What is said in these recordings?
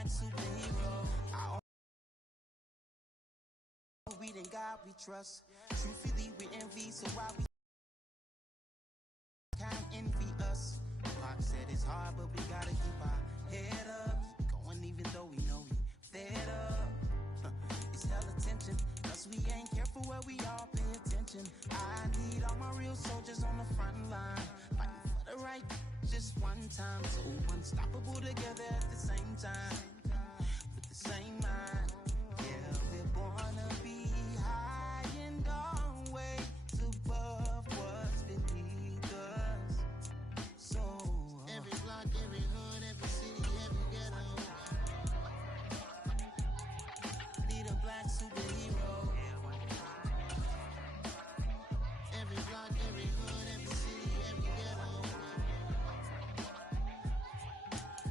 black superhero. We in God we trust. Truthfully we envy, so why we can't envy us? Pac said it's hard, but we gotta keep our head up. Going even though we know we fed up. It's hella tension, cause we ain't careful where we all pay attention. I need all my real soldiers on the front line, fighting for the right just one time. So unstoppable together at the same time, with the same mind. Yeah, we're born to be high and always above what's beneath us. So every block, every hood, every city, every ghetto need a black superhero. Every block, every hood, every city, every ghetto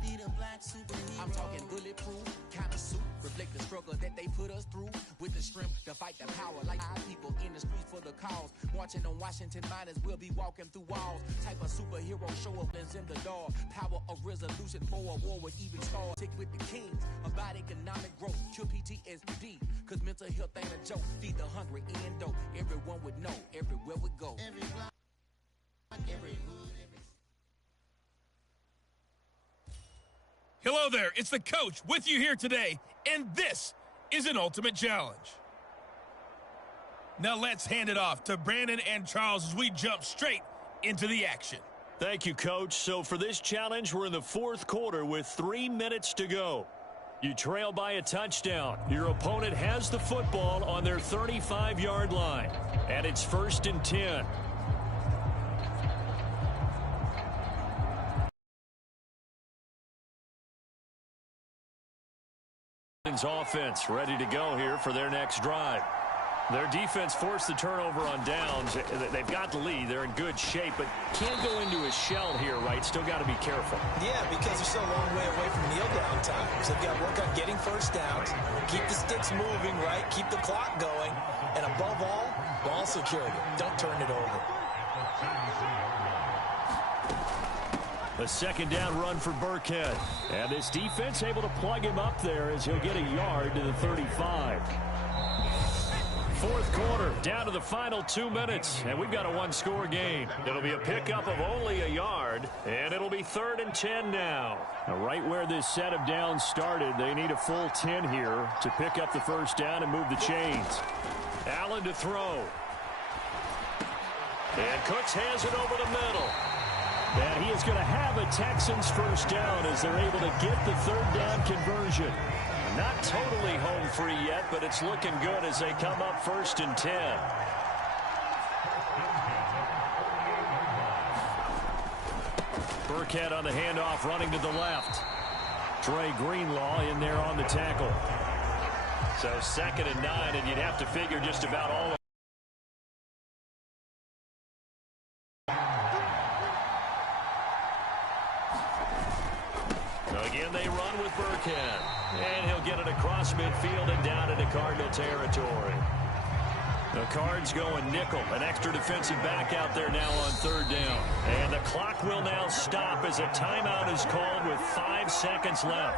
need a black superhero. I'm talking bulletproof, kind of suit, reflect the struggle that they put us through. With the strength to fight the power, like our people in the streets for the cause. Marching on Washington miners, we'll be walking through walls. Type of superhero show up is in the door. Power of resolution for a war with even stars. Tick with the kings about economic growth. Cure PTSD, cause mental health ain't a joke. Feed the hungry and dope. Everyone would know everywhere we go. Every block, every hood, every... Hello there, it's the coach with you here today, and this is an ultimate challenge. Now let's hand it off to Brandon and Charles as we jump straight into the action. Thank you, Coach. So for this challenge, we're in the fourth quarter with 3 minutes to go. You trail by a touchdown. Your opponent has the football on their 35-yard line, and it's 1st and 10. Offense ready to go here for their next drive. Their defense forced the turnover on downs. They've got the lead. They're in good shape, but can't go into a shell here, right? Still got to be careful. Yeah, because they're so a long way away from kneel down time. So they've got to work on getting first downs, keep the sticks moving, right? Keep the clock going, and above all, ball security. Don't turn it over. A 2nd down run for Burkhead. And this defense able to plug him up there as he'll get a yard to the 35. 4th quarter, down to the final 2 minutes, and we've got a one-score game. It'll be a pickup of only a yard, and it'll be 3rd and 10 now. Right where this set of downs started, they need a full 10 here to pick up the 1st down and move the chains. Allen to throw. And Cooks has it over the middle. And he is going to have a Texans 1st down as they're able to get the 3rd down conversion. Not totally home free yet, but it's looking good as they come up 1st and 10. Burkhead on the handoff, running to the left. Trey Greenlaw in there on the tackle. So 2nd and 9, and you'd have to figure just about all of again, they run with Burkhead. And he'll get it across midfield and down into Cardinal territory. The Cards going nickel. An extra defensive back out there now on 3rd down. And the clock will now stop as a timeout is called with 5 seconds left.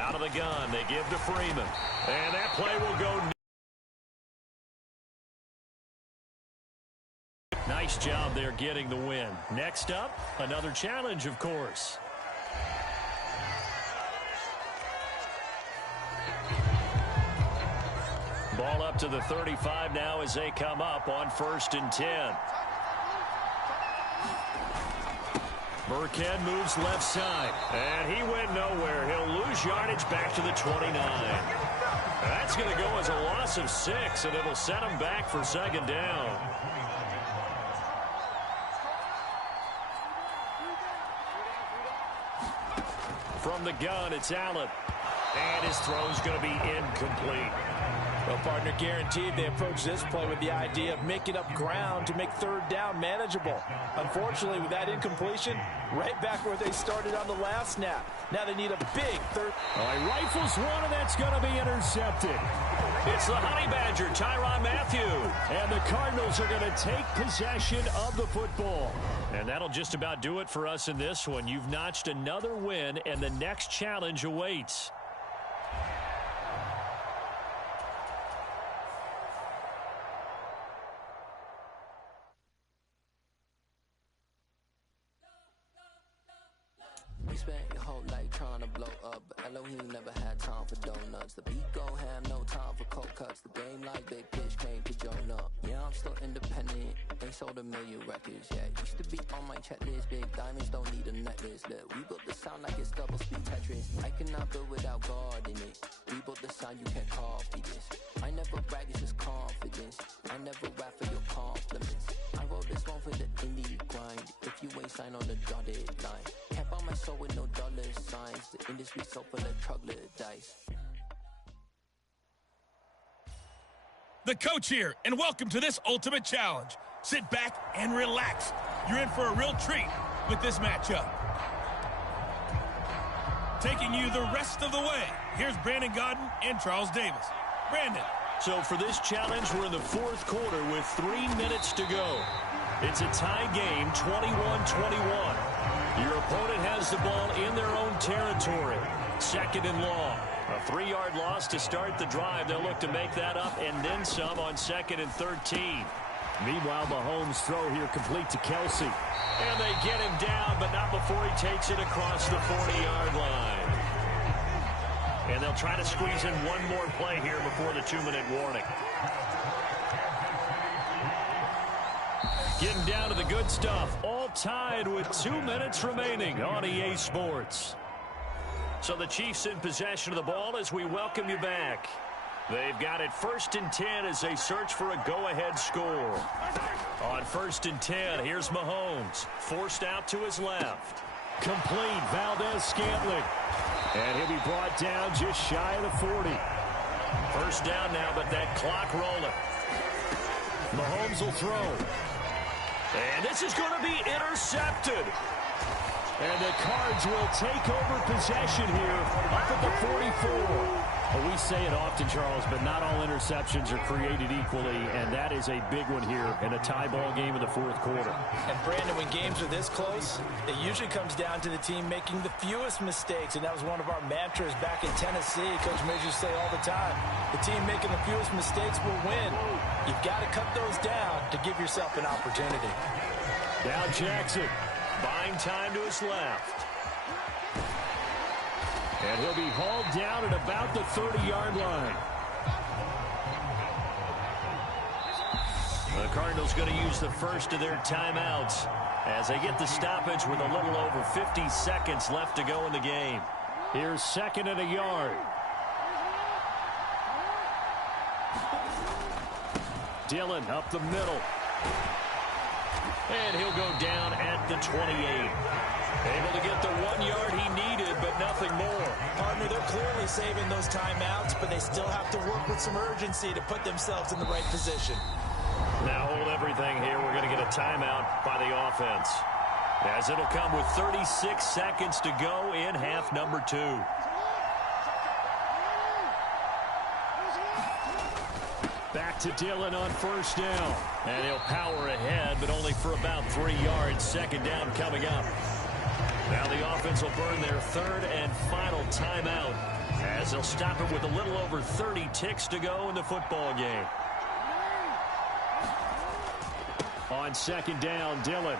Out of the gun, they give to Freeman. And that play will go. Nice job there getting the win. Next up, another challenge, of course. Ball up to the 35 now as they come up on 1st and 10. Burkhead moves left side, and he went nowhere. He'll lose yardage back to the 29. That's going to go as a loss of 6, and it'll set him back for 2nd down. From the gun, it's Allen, and his throw's going to be incomplete. Well, partner, guaranteed they approach this play with the idea of making up ground to make third down manageable. Unfortunately, with that incompletion, right back where they started on the last snap. Now they need a big third. Oh, he rifles one, and that's going to be intercepted. It's the Honey Badger, Tyrann Mathieu. And the Cardinals are going to take possession of the football. And that'll just about do it for us in this one. You've notched another win, and the next challenge awaits. We spent your whole life trying to blow up, but Elohim never had time for donuts. The beat gon' have no time for cold cuts. The game like Big Pitch came to join up. Yeah, I'm still independent, ain't sold a million records yet. Used to be on my checklist, big diamonds don't need a necklace. Look, we built the sound like it's double speed Tetris. I cannot build without God in it. We built the sound, you can't copy this. I never brag, it's just confidence. I never rap for your compliments. I wrote this one for the indie grind. If you ain't signed on the dotted line, can't buy my soul with no dollar signs. The industry so full of troglodytes. The coach here, and welcome to this Ultimate Challenge. Sit back and relax. You're in for a real treat with this matchup. Taking you the rest of the way, here's Brandon Godden and Charles Davis. Brandon. So for this challenge, we're in the fourth quarter with 3 minutes to go. It's a tie game, 21-21. Your opponent has the ball in their own territory. Second and long. A 3-yard loss to start the drive. They'll look to make that up and then some on 2nd and 13. Meanwhile, Mahomes' throw here complete to Kelsey. And they get him down, but not before he takes it across the 40-yard line. And they'll try to squeeze in one more play here before the 2-minute warning. Getting down to the good stuff. All tied with 2 minutes remaining on EA Sports. So the Chiefs in possession of the ball as we welcome you back. They've got it 1st and 10 as they search for a go-ahead score. On 1st and 10, here's Mahomes. Forced out to his left. Complete, Valdez-Scantling. And he'll be brought down just shy of the 40. First down now, but that clock rolling. Mahomes will throw. And this is going to be intercepted. And the Cards will take over possession here up at the 44. Well, we say it often, Charles, but not all interceptions are created equally, and that is a big one here in a tie ball game in the fourth quarter. And, Brandon, when games are this close, it usually comes down to the team making the fewest mistakes, and that was one of our mantras back in Tennessee. Coach Midge used to say all the time, the team making the fewest mistakes will win. You've got to cut those down to give yourself an opportunity. Now Jackson, buying time to his left. And he'll be hauled down at about the 30-yard line. The Cardinals going to use the first of their timeouts as they get the stoppage with a little over 50 seconds left to go in the game. Here's 2nd and a yard. Dillon up the middle. And he'll go down at the 28. Able to get the 1 yard he needed, but nothing more. Partner, they're clearly saving those timeouts, but they still have to work with some urgency to put themselves in the right position. Now hold everything here. We're going to get a timeout by the offense, as it'll come with 36 seconds to go in half number 2. Back to Dillon on first down. And he'll power ahead, but only for about 3 yards. Second down coming up. Now the offense will burn their 3rd and final timeout as they'll stop it with a little over 30 ticks to go in the football game. On 2nd down, Dillon.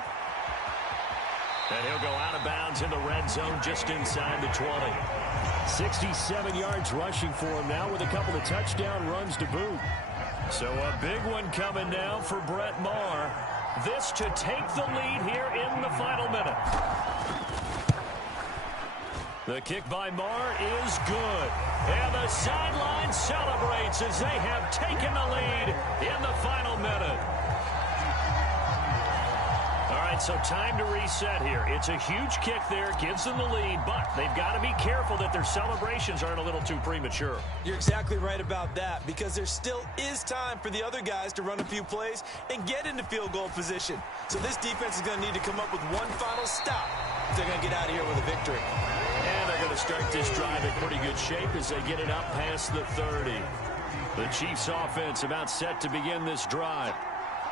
And he'll go out of bounds in the red zone just inside the 20. 67 yards rushing for him now with a couple of touchdown runs to boot. So a big one coming now for Brett Maher. This to take the lead here in the final minute. The kick by Maher is good. And the sideline celebrates as they have taken the lead in the final minute. All right, And so time to reset here. It's a huge kick there, gives them the lead, but they've got to be careful that their celebrations aren't a little too premature. You're exactly right about that, because there still is time for the other guys to run a few plays and get into field goal position. So this defense is going to need to come up with one final stop if they're going to get out of here with a victory. And they're going to start this drive in pretty good shape as they get it up past the 30. The Chiefs offense about set to begin this drive.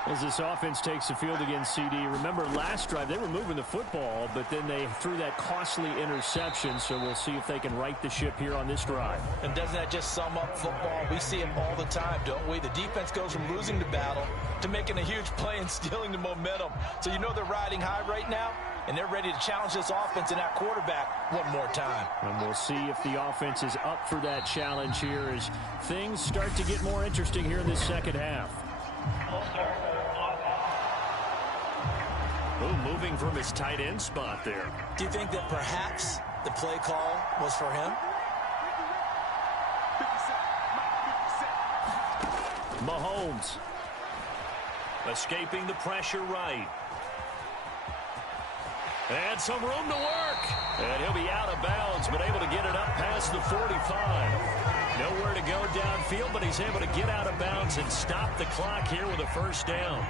As this offense takes the field against CD, remember last drive they were moving the football, but then they threw that costly interception, so we'll see if they can right the ship here on this drive. And doesn't that just sum up football? We see it all the time, don't we? The defense goes from losing the battle to making a huge play and stealing the momentum. So you know they're riding high right now, and they're ready to challenge this offense and that quarterback one more time. And we'll see if the offense is up for that challenge here as things start to get more interesting here in this second half. Ooh, moving from his tight end spot there. Do you think that perhaps the play call was for him? Mahomes escaping the pressure right. And some room to work. And he'll be out of bounds, but able to get it up past the 45. Nowhere to go downfield, but he's able to get out of bounds and stop the clock here with a first down.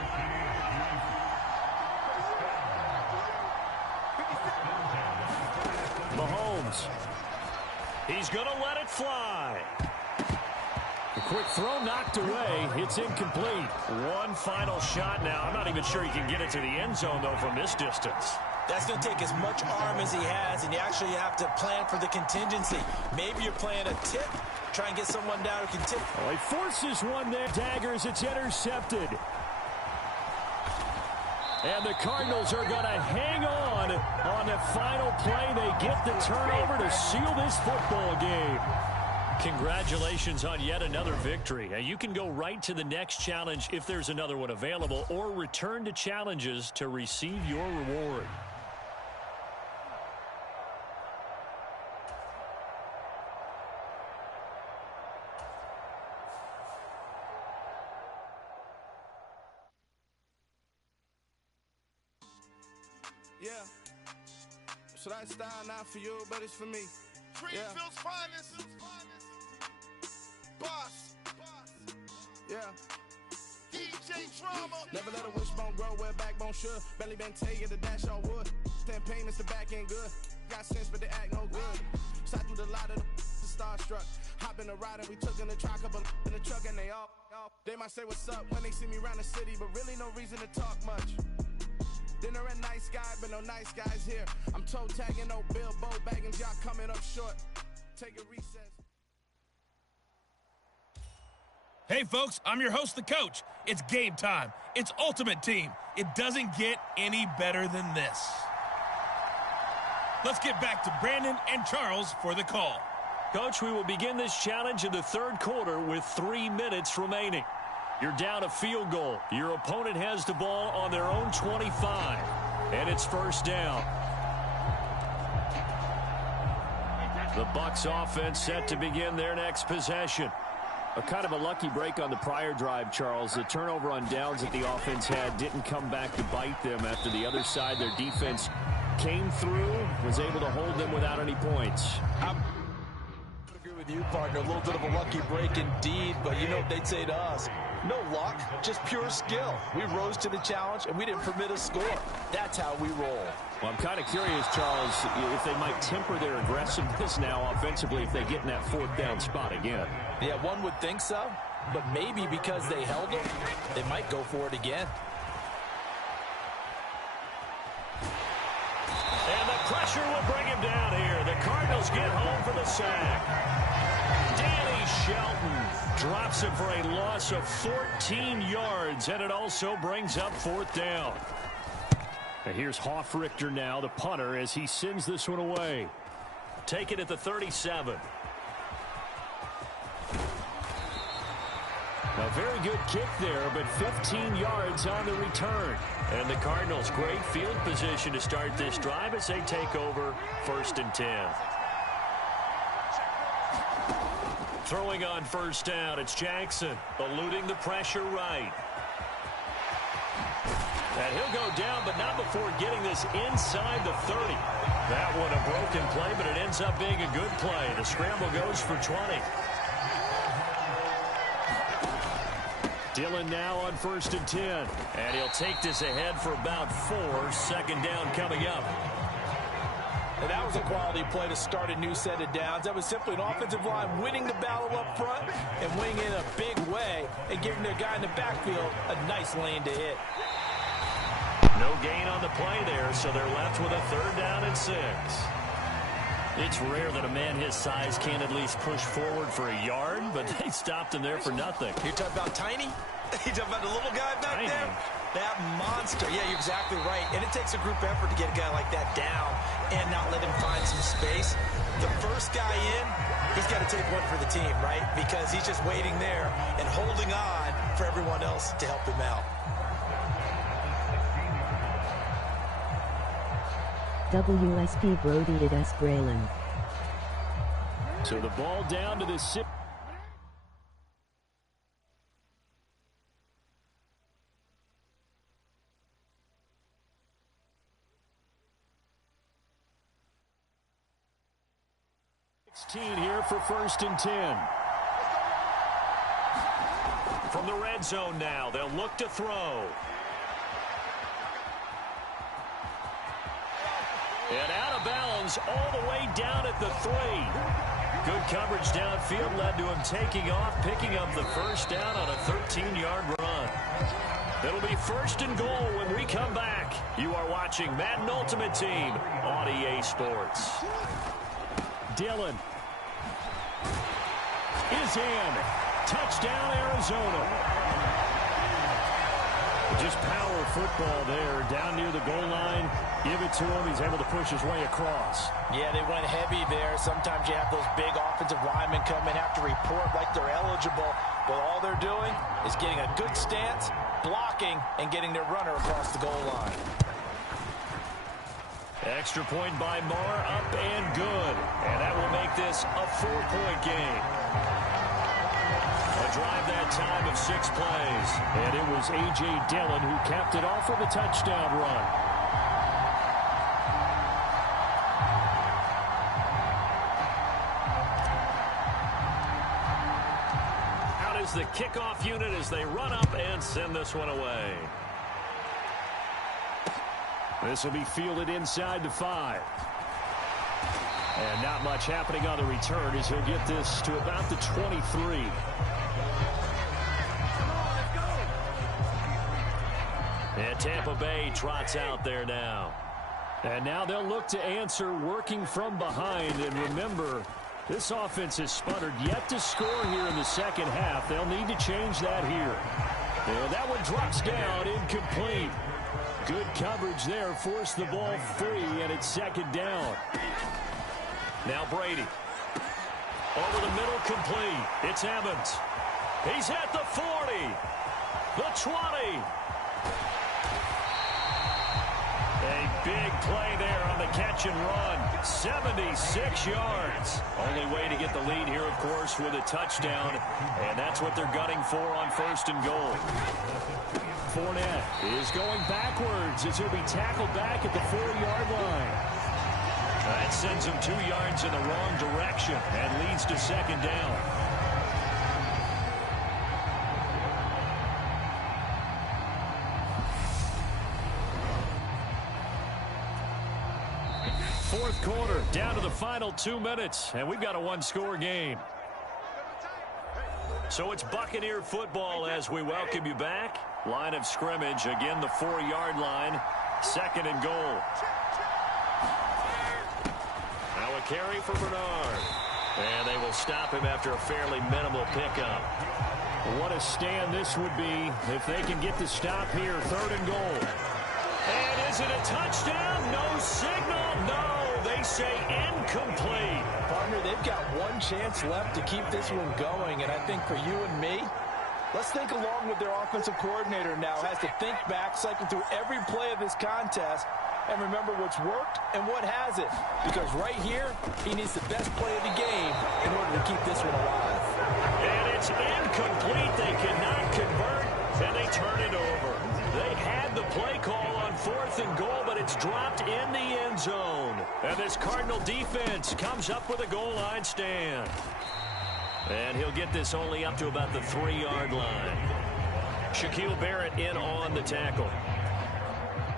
Mahomes. He's going to let it fly. A quick throw knocked away. It's incomplete. One final shot now. I'm not even sure he can get it to the end zone, though, from this distance. That's going to take as much arm as he has, and you actually have to plan for the contingency. Maybe you're playing a tip, try and get someone down who can tip. Oh, he forces one there. Daggers, it's intercepted. And the Cardinals are going to hang on the final play. They get the turnover to seal this football game. Congratulations on yet another victory. Now, you can go right to the next challenge if there's another one available, or return to challenges to receive your reward. Yeah, so that style not for you, but it's for me. Greenfield's finest. Boss. Yeah. DJ Drama. Never let a wishbone grow where backbone should. Belly been taking the dash on wood. 10 payments, the back end good. Got sense, but they act no good. Sat through the lot of the starstruck. Hop in the ride and we took in the truck, couple in the truck, and they all. They might say what's up when they see me around the city, but really no reason to talk much. Dinner a nice guy, but no nice guys here. I'm toe tagging, no Bilbo Baggins, y'all coming up short. Take a recess. Hey, folks, I'm your host, the coach. It's game time. It's Ultimate Team. It doesn't get any better than this. Let's get back to Brandon and Charles for the call. Coach, we will begin this challenge in the third quarter with 3 minutes remaining. You're down a field goal. Your opponent has the ball on their own 25, and it's first down. The Bucs offense set to begin their next possession. A kind of a lucky break on the prior drive, Charles. The turnover on downs that the offense had didn't come back to bite them after the other side. Their defense came through, was able to hold them without any points. I agree with you, partner. A little bit of a lucky break indeed, but you know what they'd say to us. No luck, just pure skill. We rose to the challenge, and we didn't permit a score. That's how we roll. Well, I'm kind of curious, Charles, if they might temper their aggressiveness now offensively if they get in that fourth down spot again. Yeah, one would think so, but maybe because they held them, they might go for it again. And the pressure will bring him down here. The Cardinals get home for the sack. Danny Shelton drops him for a loss of 14 yards, and it also brings up fourth down. And here's Hoffrichter now, the punter, as he sends this one away. Take it at the 37. A very good kick there, but 15 yards on the return. And the Cardinals, great field position to start this drive as they take over 1st and 10. Throwing on first down, it's Jackson, eluding the pressure right. And he'll go down, but not before getting this inside the 30. That one a broken play, but it ends up being a good play. The scramble goes for 20. Dillon now on 1st and 10. And he'll take this ahead for about 4. Second down coming up. And that was a quality play to start a new set of downs. That was simply an offensive line winning the battle up front and winning in a big way and giving their guy in the backfield a nice lane to hit. No gain on the play there, so they're left with a 3rd down and 6. It's rare that a man his size can't at least push forward for a yard, but they stopped him there for nothing. You're talking about tiny? You're talking about the little guy back there? That monster. Yeah, you're exactly right. And it takes a group effort to get a guy like that down and not let him find some space. The first guy in, he's got to take one for the team, right? Because he's just waiting there and holding on for everyone else to help him out. WSP Brody at S. Braylon. So the ball down to the 6. Here for 1st and 10. From the red zone now, they'll look to throw. And out of bounds all the way down at the 3. Good coverage downfield led to him taking off, picking up the 1st down on a 13-yard run. It'll be 1st and goal when we come back. You are watching Madden Ultimate Team on EA Sports. Dillon is in. Touchdown, Arizona. Just power football there, down near the goal line. Give it to him. He's able to push his way across. Yeah, they went heavy there. Sometimes you have those big offensive linemen come in, have to report like they're eligible. But all they're doing is getting a good stance, blocking, and getting their runner across the goal line. Extra point by Marr, up and good. And that will make this a 4-point game. A drive that time of 6 plays. And it was A.J. Dillon who capped it off with a touchdown run. Out is the kickoff unit as they run up and send this one away. This will be fielded inside the 5. And not much happening on the return as he'll get this to about the 23. And Tampa Bay trots out there now. And now they'll look to answer working from behind. And remember, this offense has sputtered yet to score here in the second half. They'll need to change that here. And that one drops down, incomplete. Good coverage there, forced the ball free, and it's 2nd down. Now Brady. Over the middle, complete. It's Evans. He's at the 40. The 20. A big play there on the catch and run. 76 yards. Only way to get the lead here, of course, with a touchdown. And that's what they're gunning for on 1st and goal. Fournette is going backwards as he'll be tackled back at the 4-yard line. That sends him 2 yards in the wrong direction and leads to 2nd down. Fourth quarter, down to the final 2 minutes, and we've got a 1-score game. So it's Buccaneer football as we welcome you back. Line of scrimmage, again the 4-yard line, 2nd and goal. Now a carry for Bernard. And they will stop him after a fairly minimal pickup. What a stand this would be if they can get the stop here, 3rd and goal. And is it a touchdown? No signal. No, they say incomplete. Partner, they've got one chance left to keep this one going, and I think for you and me, let's think along with their offensive coordinator now. Has to think back, cycle through every play of this contest, and remember what's worked and what hasn't. Because right here, he needs the best play of the game in order to keep this one alive. And it's incomplete. They cannot convert. And they turn it over. They had the play call on 4th and goal, but it's dropped in the end zone. And this Cardinal defense comes up with a goal line stand. And he'll get this only up to about the 3-yard line. Shaquille Barrett in on the tackle.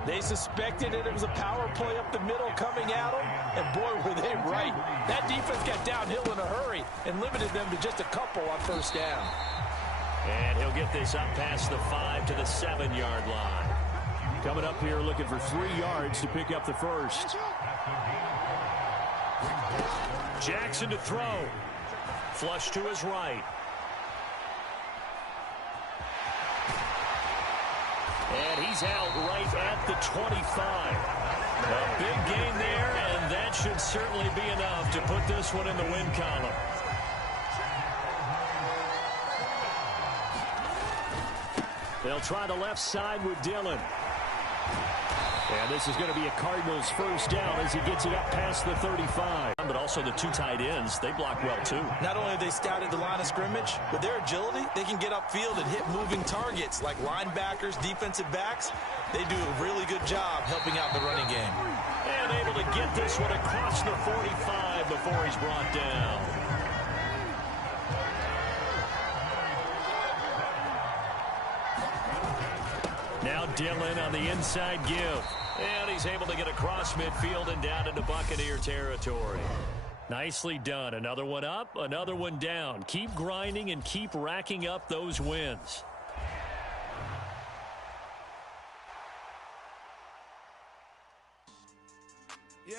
They suspected it was a power play up the middle coming at them, and boy, were they right. That defense got downhill in a hurry and limited them to just a couple on first down. And he'll get this up past the 5 to the 7-yard line. Coming up here looking for 3 yards to pick up the first. Jackson to throw. Flush to his right. And he's out right at the 25. A big gain there, and that should certainly be enough to put this one in the win column. They'll try the left side with Dillon. And this is going to be a Cardinals first down as he gets it up past the 35. But also the 2 tight ends, they block well too. Not only have they scouted the line of scrimmage, with their agility, they can get upfield and hit moving targets like linebackers, defensive backs. They do a really good job helping out the running game. And able to get this one across the 45 before he's brought down. Now Dillon on the inside give. And he's able to get across midfield and down into Buccaneer territory. Nicely done. Another one up, another one down. Keep grinding and keep racking up those wins. Yeah.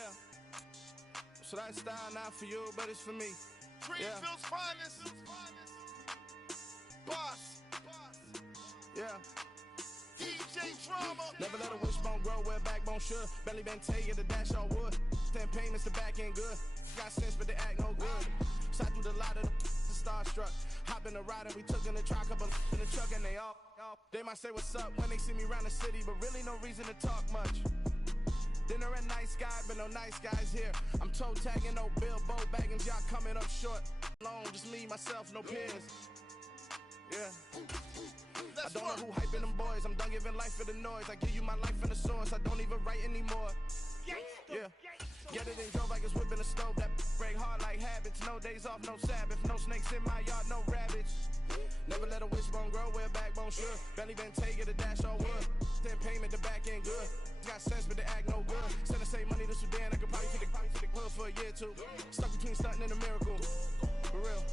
So that style not for you, but it's for me. Greenfield's finest. Boss. Yeah. DJ Drama. Never let a wishbone grow where backbone should. Belly been take the dash all wood. 10 payments, the back end good. Got sense, but they act no good. Shot through the lot of the starstruck. Hop in the ride and we took in the truck, couple in the truck and they all. They might say what's up when they see me around the city, but really no reason to talk much. Dinner at nice guy, but no nice guys here. I'm toe tagging, no Bilbo baggins, y'all coming up short. Alone, just me, myself, no peers. Yeah. I don't know who hyping them boys. I'm done giving life for the noise. I give you my life in the source. I don't even write anymore. Yeah. Get it and drove like it's whipping a stove. That break hard like habits. No days off, no Sabbath. No snakes in my yard, no rabbits. Never let a wishbone grow where backbone should. Belly been taking the dash all wood. 10 payment, the back end good. Got sense, but they act no good. Send the same money to Sudan. I could probably take the hood for a year or two. Stuck between stunting and a miracle. For real.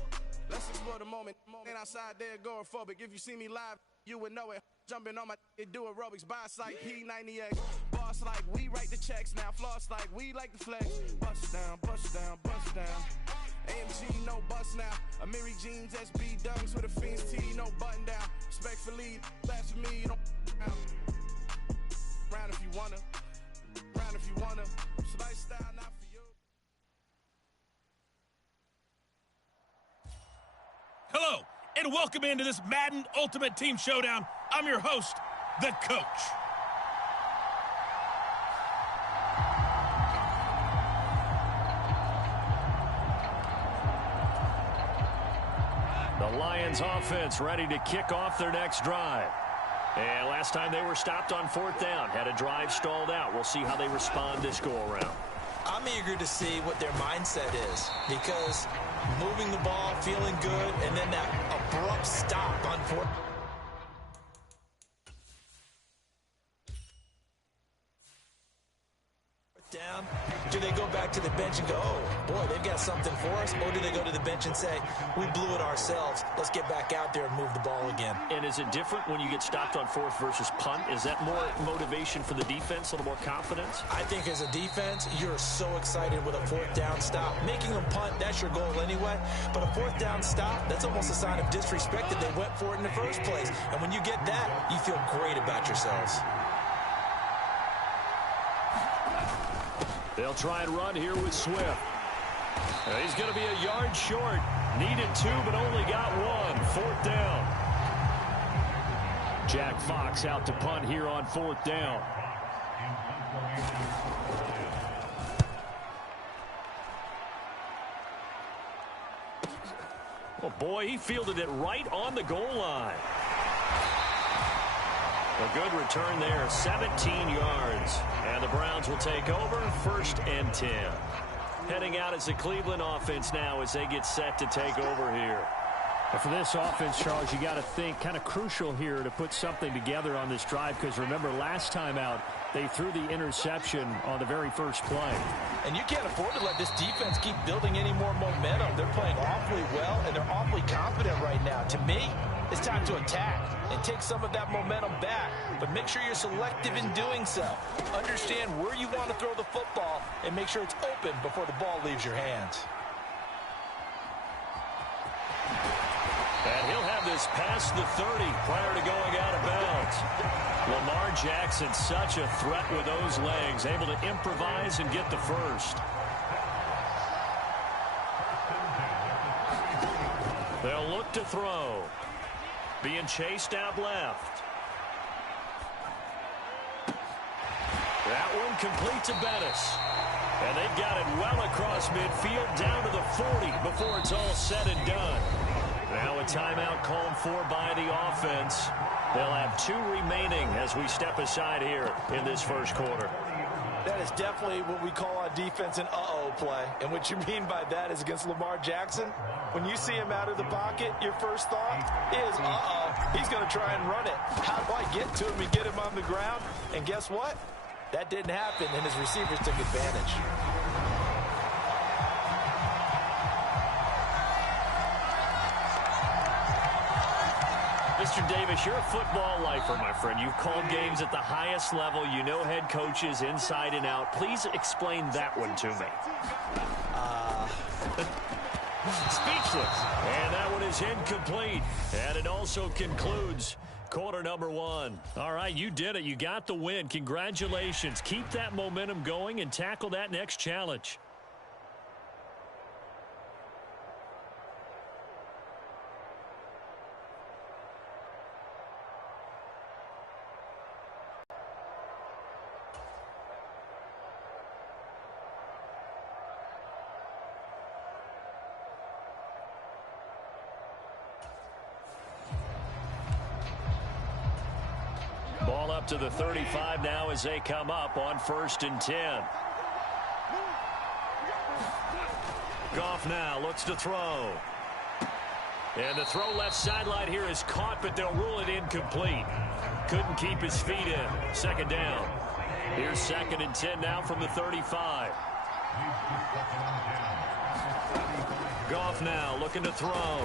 Let's explore the moment. Ain't outside there agoraphobic. If you see me live, you would know it. Jumping on my do aerobics. Boss like P90X. Boss like we write the checks now. Floss like we like the flex. Bust down, bust down, bust down. AMG, no bust now. Amiri jeans, SB dunks with a Fiends T, no button down. Respectfully, that's for me, you don't round if you wanna. Round if you wanna. So lifestyle not for you. Hello, and welcome into this Madden Ultimate Team Showdown. I'm your host, the Coach. The Lions offense ready to kick off their next drive. And last time they were stopped on 4th down, had a drive stalled out. We'll see how they respond this go-around. I'm eager to see what their mindset is, because moving the ball, feeling good, and then that abrupt stop on 4th down. Do they go back to the bench and go, oh, boy, they've got something for us? Or do they go to the bench and say, we blew it ourselves. Let's get back out there and move the ball again. And is it different when you get stopped on 4th versus punt? Is that more motivation for the defense, a little more confidence? I think as a defense, you're so excited with a 4th down stop. Making them punt, that's your goal anyway. But a 4th down stop, that's almost a sign of disrespect that they went for it in the first place. And when you get that, you feel great about yourselves. They'll try and run here with Swift. He's going to be a yard short. Needed 2, but only got 1. 4th down. Jack Fox out to punt here on 4th down. Oh, boy, he fielded it right on the goal line. A good return there, 17 yards. And the Browns will take over, 1st and 10. Heading out as the Cleveland offense now as they get set to take over here. And for this offense, Charles, you got to think kind of crucial here to put something together on this drive, because remember last time out they threw the interception on the very first play. And you can't afford to let this defense keep building any more momentum. They're playing awfully well, and they're awfully confident right now. To me, it's time to attack and take some of that momentum back, but make sure you're selective in doing so. Understand where you want to throw the football and make sure it's open before the ball leaves your hands. And he'll have this past the 30 prior to going out of bounds. Lamar Jackson, such a threat with those legs, able to improvise and get the first. They'll look to throw. Being chased out left. That one complete to Bettis. And they've got it well across midfield down to the 40 before it's all said and done. Now a timeout called for by the offense. They'll have 2 remaining as we step aside here in this first quarter. That is definitely what we call on defense an uh-oh play. And what you mean by that is against Lamar Jackson, when you see him out of the pocket, your first thought is, uh-oh, he's going to try and run it. How do I get to him and get him on the ground? And guess what? That didn't happen, and his receivers took advantage. Mr. Davis, you're a football lifer, my friend. You've called games at the highest level. You know head coaches inside and out. Please explain that one to me. Speechless. And that one is incomplete. And it also concludes quarter number 1. All right, you did it. You got the win. Congratulations. Keep that momentum going and tackle that next challenge. Ball up to the 35 now as they come up on 1st and 10. Goff now looks to throw. And the throw left sideline here is caught, but they'll rule it incomplete. Couldn't keep his feet in. 2nd down. Here's 2nd and 10 now from the 35. Goff now looking to throw.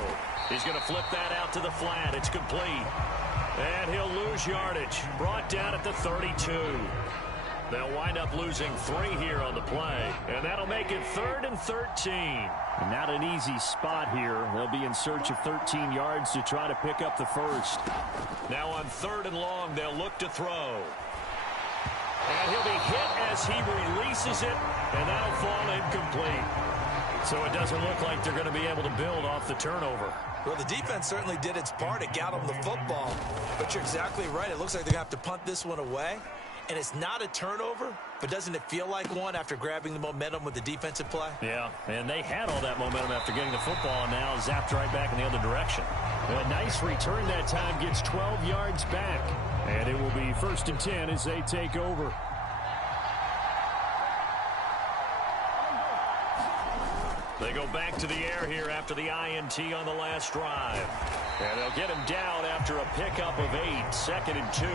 He's going to flip that out to the flat. It's complete. And he'll lose yardage. Brought down at the 32. They'll wind up losing 3 here on the play. And that'll make it 3rd and 13. And not an easy spot here. They'll be in search of 13 yards to try to pick up the first. Now on 3rd and long, they'll look to throw. And he'll be hit as he releases it. And that'll fall incomplete. So it doesn't look like they're going to be able to build off the turnover. Well, the defense certainly did its part. It got them the football. But you're exactly right. It looks like they're going to have to punt this one away. And it's not a turnover, but doesn't it feel like one after grabbing the momentum with the defensive play? Yeah, and they had all that momentum after getting the football, and now zapped right back in the other direction. A nice return that time, gets 12 yards back. And it will be 1st and 10 as they take over. They go back to the air here after the INT on the last drive. And they'll get him down after a pickup of 8, 2nd and 2.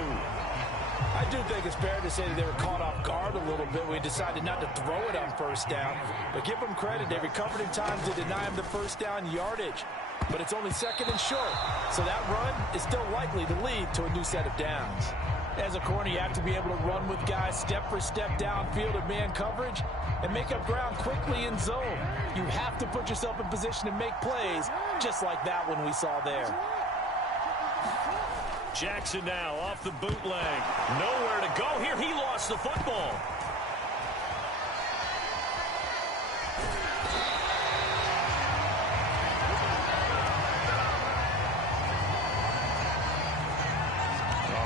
I do think it's fair to say that they were caught off guard a little bit when we decided not to throw it on 1st down. But give them credit. They recovered in time to deny him the 1st down yardage. But it's only 2nd and short. So that run is still likely to lead to a new set of downs. As a corner, you have to be able to run with guys step for step downfield in man coverage and make up ground quickly in zone. You have to put yourself in position to make plays, just like that one we saw there. Jackson now off the bootleg. Nowhere to go here. He lost the football.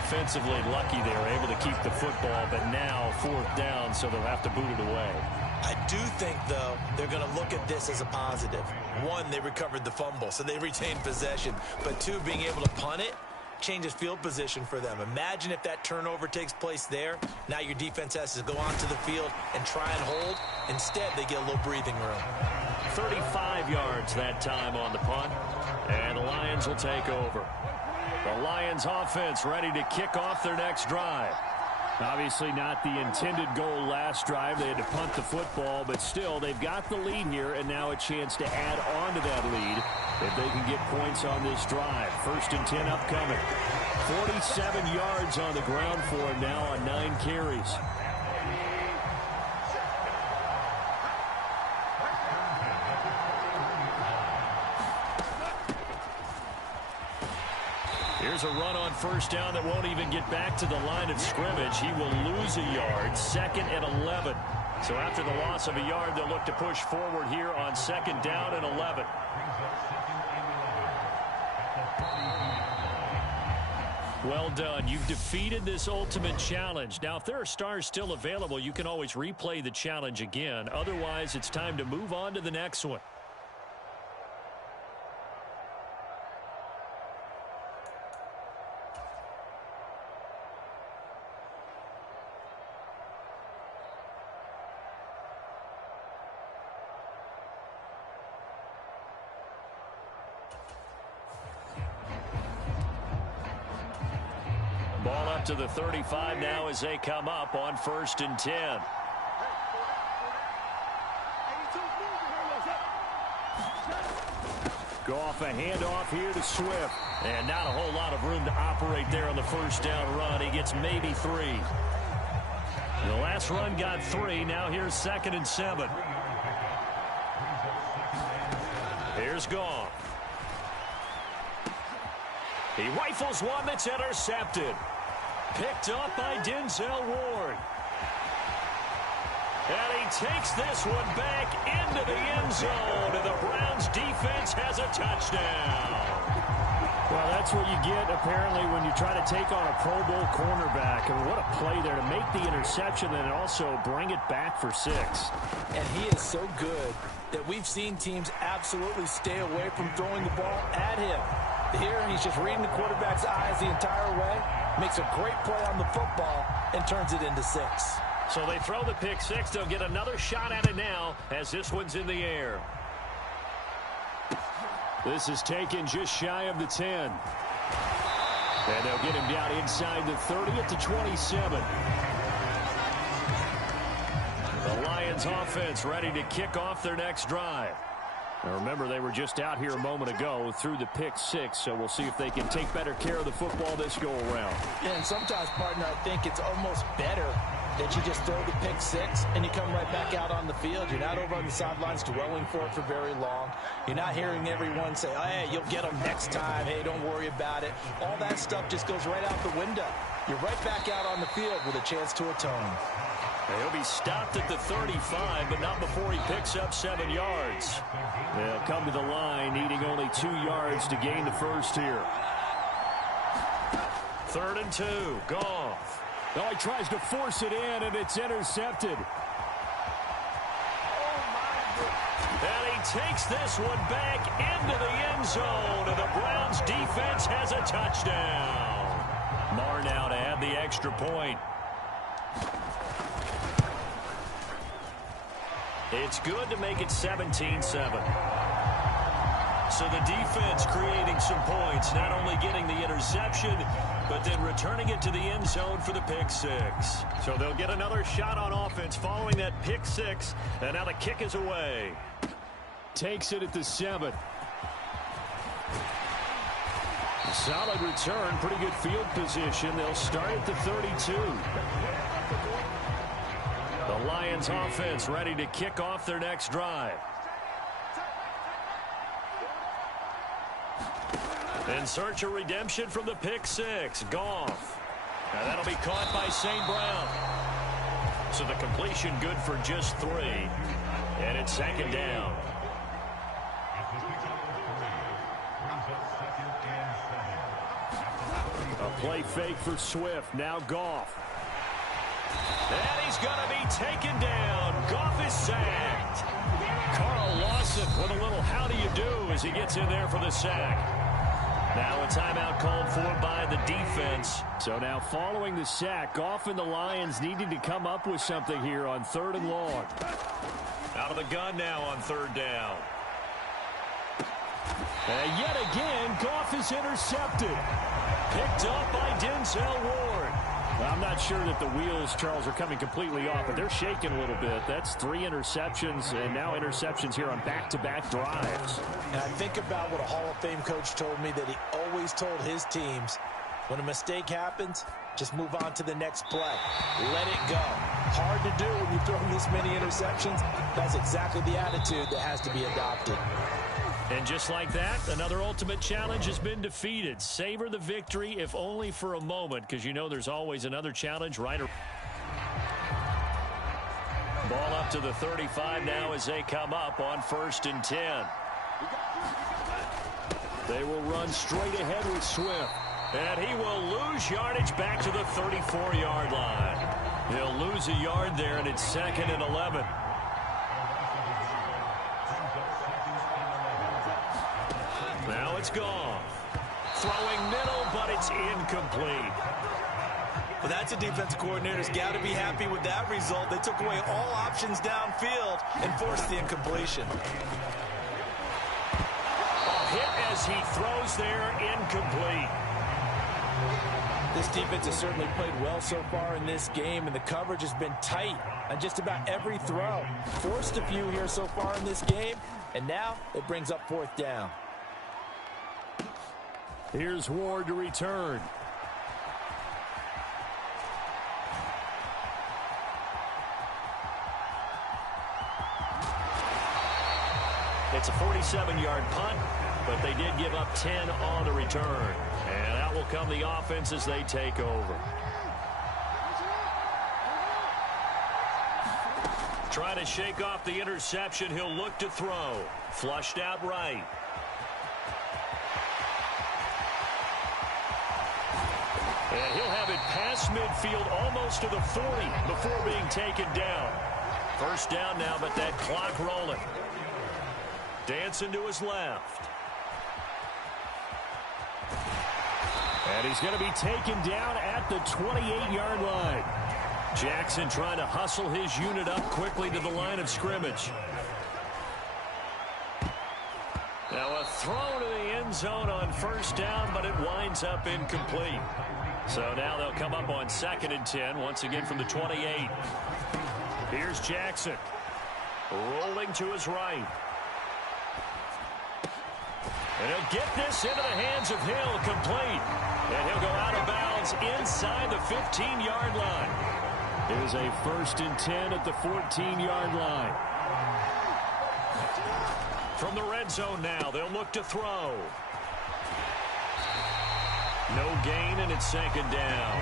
Offensively lucky they were able to keep the football, but now 4th down, so they'll have to boot it away. I do think, though, they're going to look at this as a positive. 1, they recovered the fumble, so they retained possession. But 2, being able to punt it, changes field position for them. Imagine if that turnover takes place there. Now your defense has to go onto the field and try and hold. Instead, they get a little breathing room. 35 yards that time on the punt, and the Lions will take over. The Lions offense ready to kick off their next drive. Obviously not the intended goal last drive. They had to punt the football, but still, they've got the lead here, and now a chance to add on to that lead if they can get points on this drive. 1st and 10 upcoming. 47 yards on the ground for him now on 9 carries. Here's a run on 1st down that won't even get back to the line of scrimmage. He will lose a yard. 2nd and 11. So after the loss of a yard, they'll look to push forward here on 2nd down and 11. Well done. You've defeated this ultimate challenge. Now, if there are stars still available, you can always replay the challenge again. Otherwise, it's time to move on to the next one. Ball up to the 35 now as they come up on 1st and 10. Goff a handoff here to Swift. And not a whole lot of room to operate there on the 1st down run. He gets maybe 3. The last run got 3. Now here's 2nd and 7. Here's Goff. He rifles one that's intercepted. Picked up by Denzel Ward. And he takes this one back into the end zone. And the Browns defense has a touchdown. Well, that's what you get, apparently, when you try to take on a Pro Bowl cornerback. And what a play there to make the interception and also bring it back for 6. And he is so good that we've seen teams absolutely stay away from throwing the ball at him. Here, he's just reading the quarterback's eyes the entire way, makes a great play on the football, and turns it into 6. So they throw the pick 6. They'll get another shot at it now as this one's in the air. This is taken just shy of the 10. And they'll get him down inside the 30 at the 27. The Lions offense ready to kick off their next drive. Now remember, they were just out here a moment ago through the pick 6, so we'll see if they can take better care of the football this go-around. Yeah, and sometimes, partner, I think it's almost better that you just throw the pick 6 and you come right back out on the field. You're not over on the sidelines dwelling for it for very long. You're not hearing everyone say, oh, hey, you'll get them next time. Hey, don't worry about it. All that stuff just goes right out the window. You're right back out on the field with a chance to atone. He'll be stopped at the 35, but not before he picks up 7 yards. They'll come to the line, needing only 2 yards to gain the first here. 3rd and 2, Goff. Oh, he tries to force it in, and it's intercepted. And he takes this one back into the end zone, and the Browns defense has a touchdown. Marr now to add the extra point. It's good to make it 17-7. So the defense creating some points, not only getting the interception, but then returning it to the end zone for the pick 6. So they'll get another shot on offense following that pick 6, and now the kick is away. Takes it at the 7. Solid return, pretty good field position. They'll start at the 32. The Lions offense ready to kick off their next drive. In search of redemption from the pick 6, Goff. Now that'll be caught by St. Brown. So the completion good for just 3. And it's 2nd down. A play fake for Swift. Now Goff. And he's going to be taken down. Goff is sacked. Carl Lawson with a little how do you do as he gets in there for the sack. Now a timeout called for by the defense. So now following the sack, Goff and the Lions needing to come up with something here on 3rd and long. Out of the gun now on 3rd down. And yet again, Goff is intercepted. Picked up by Denzel Ward. I'm not sure that the wheels, Charles, are coming completely off, but they're shaking a little bit. That's 3 interceptions, and now interceptions here on back-to-back drives. And I think about what a Hall of Fame coach told me, that he always told his teams, when a mistake happens, just move on to the next play. Let it go. Hard to do when you throw this many interceptions. That's exactly the attitude that has to be adopted. And just like that, another ultimate challenge has been defeated. Savor the victory, if only for a moment, because you know there's always another challenge right around. Ball up to the 35 now as they come up on 1st and 10. They will run straight ahead with Swift. And he will lose yardage back to the 34-yard line. He'll lose a yard there, and it's 2nd and 11. Now it's gone. Throwing middle, but it's incomplete. Well, that's a defensive coordinator's got to be happy with that result. They took away all options downfield and forced the incompletion. A hit as he throws there, incomplete. This defense has certainly played well so far in this game, and the coverage has been tight on just about every throw. Forced a few here so far in this game, and now it brings up 4th down. Here's Ward to return. It's a 47-yard punt, but they did give up 10 on the return. And out will come the offense as they take over. Trying to shake off the interception. He'll look to throw. Flushed out right. And he'll have it past midfield almost to the 40 before being taken down. 1st down now, but that clock rolling. Dancing to his left. And he's going to be taken down at the 28-yard line. Jackson trying to hustle his unit up quickly to the line of scrimmage. Now a throw to the end zone on 1st down, but it winds up incomplete. So now they'll come up on 2nd and 10, once again from the 28. Here's Jackson. Rolling to his right. And he'll get this into the hands of Hill, complete. And he'll go out of bounds inside the 15-yard line. It is a 1st and 10 at the 14-yard line. From the red zone now, they'll look to throw. No gain, and it's 2nd down.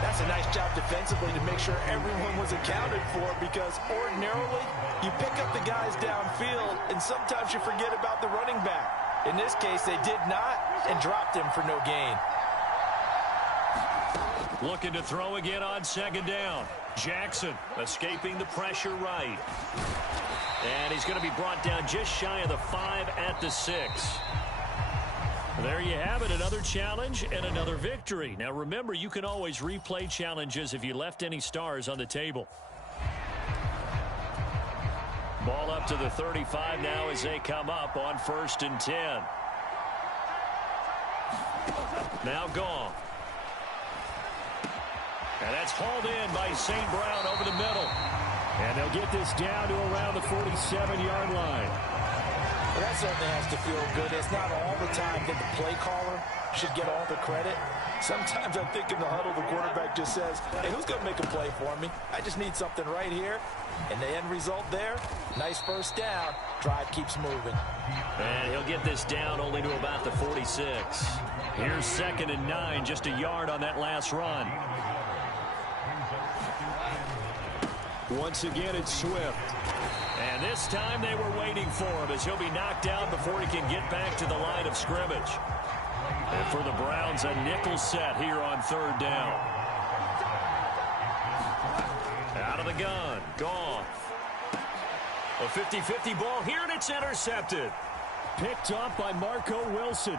That's a nice job defensively to make sure everyone was accounted for, because ordinarily you pick up the guys downfield and sometimes you forget about the running back. In this case, they did not and dropped him for no gain. Looking to throw again on 2nd down. Jackson escaping the pressure right. And he's going to be brought down just shy of the 5 at the 6. There you have it, another challenge and another victory. Now remember, you can always replay challenges if you left any stars on the table. Ball up to the 35 now as they come up on 1st and 10. Now gone. And that's hauled in by St. Brown over the middle. And they'll get this down to around the 47-yard line. Well, that certainly has to feel good. It's not all the time that the play caller should get all the credit. Sometimes I think in the huddle, the quarterback just says, hey, who's going to make a play for me? I just need something right here. And the end result there, nice 1st down. Drive keeps moving. And he'll get this down only to about the 46. Here's 2nd and 9, just a yard on that last run. Once again, it's Swift. And this time they were waiting for him as he'll be knocked down before he can get back to the line of scrimmage. And for the Browns, a nickel set here on 3rd down. Out of the gun, gone. A 50-50 ball here, and it's intercepted. Picked off by Marco Wilson.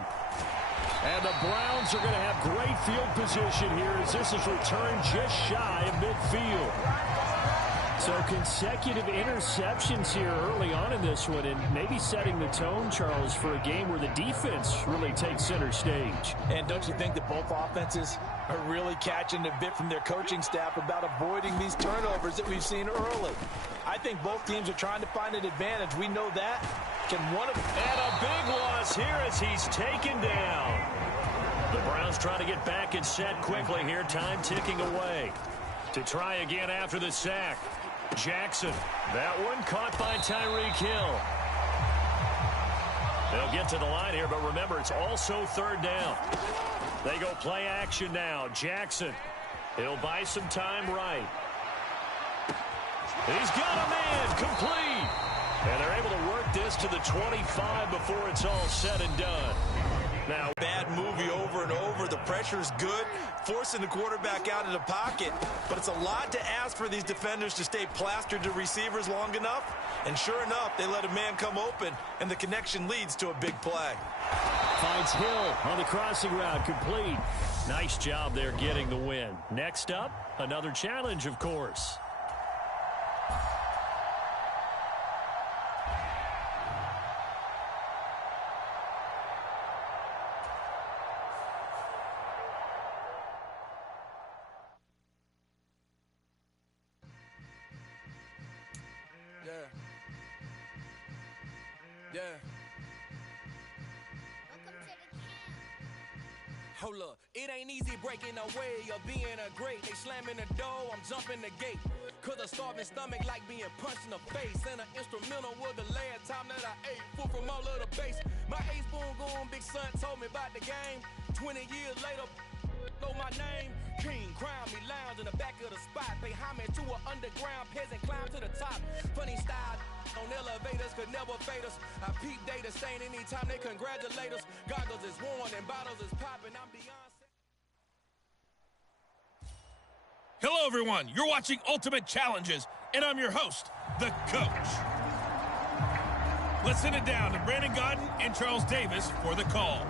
And the Browns are going to have great field position here as this is returned just shy of midfield. So consecutive interceptions here early on in this one, and maybe setting the tone, Charles, for a game where the defense really takes center stage. And don't you think that both offenses are really catching a bit from their coaching staff about avoiding these turnovers that we've seen early? I think both teams are trying to find an advantage. We know that. Can one of them... And a big loss here as he's taken down. The Browns trying to get back and set quickly here. Time ticking away. To try again after the sack. Jackson. That one caught by Tyreek Hill. They'll get to the line here, but remember, it's also third down. They go play action now. Jackson. He'll buy some time right. He's got a man complete. And they're able to work this to the 25 before it's all said and done. Now, bad movie over and over. The pressure's good, forcing the quarterback out of the pocket. But it's a lot to ask for these defenders to stay plastered to receivers long enough. And sure enough, they let a man come open, and the connection leads to a big play. Finds Hill on the crossing route, complete. Nice job there getting the win. Next up, another challenge, of course. Hold up, it ain't easy breaking away or being a great. They slamming the door, I'm jumping the gate. Cause a starving stomach like being punched in the face. And an instrumental was the last time that I ate food from all of the base. My A-spoon goon, big son told me about the game. 20 years later, know my name. King, crown me, lounge in the back of the spot. Pay homage to an underground peasant, climb to the top. Funny style on elevators could never fade us. I peep data stain anytime they congratulate us. Goggles is worn and bottles is popping. I'm Beyonce. Hello, everyone. You're watching Ultimate Challenges, and I'm your host, the Coach. Let's send it down to Brandon Godden and Charles Davis for the call.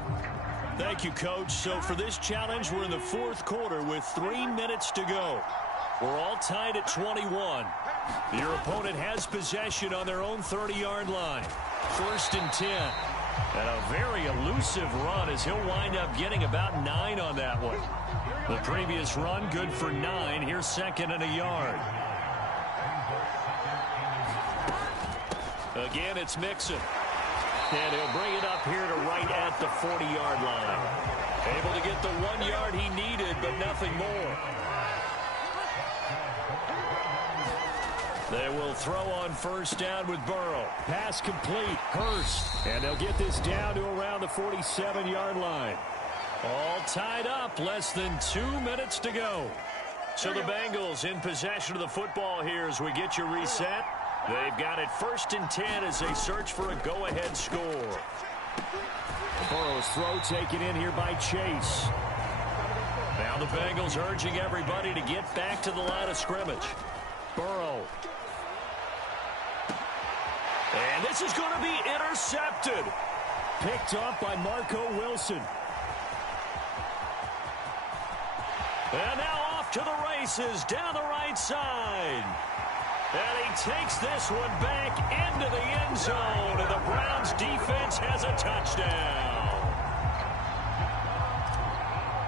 Thank you, Coach. So for this challenge, we're in the fourth quarter with 3 minutes to go. We're all tied at 21. Your opponent has possession on their own 30-yard line. 1st and 10. And a very elusive run as he'll wind up getting about 9 on that one. The previous run, good for 9. Here's 2nd and a yard. Again, it's Mixon. And he'll bring it up here to right at the 40-yard line. Able to get the 1 yard he needed, but nothing more. They will throw on 1st down with Burrow. Pass complete. Hurst. And they'll get this down to around the 47-yard line. All tied up. Less than 2 minutes to go. So the Bengals in possession of the football here as we get you reset. They've got it 1st and 10 as they search for a go-ahead score. Burrow's throw taken in here by Chase. Now the Bengals urging everybody to get back to the line of scrimmage. Burrow. And this is going to be intercepted. Picked off by Marco Wilson. And now off to the races down the right side. And he takes this one back into the end zone. And the Browns defense has a touchdown.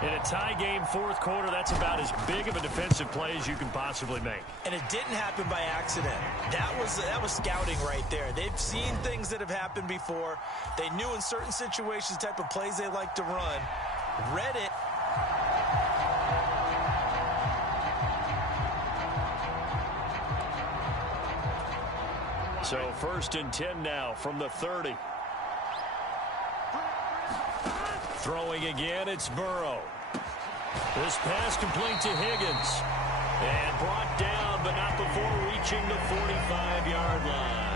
In a tie game, fourth quarter, that's about as big of a defensive play as you can possibly make. And it didn't happen by accident. That was scouting right there. They've seen things that have happened before. They knew in certain situations the type of plays they like to run. Read it. So 1st and 10 now from the 30. Throwing again, it's Burrow. This pass complete to Higgins. And brought down, but not before reaching the 45-yard line.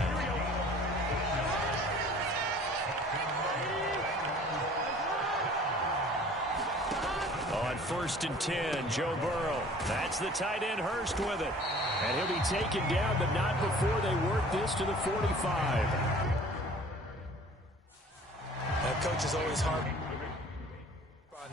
On 1st and 10, Joe Burrow. That's the tight end Hurst with it. And he'll be taken down, but not before they work this to the 45. Coach is always hard.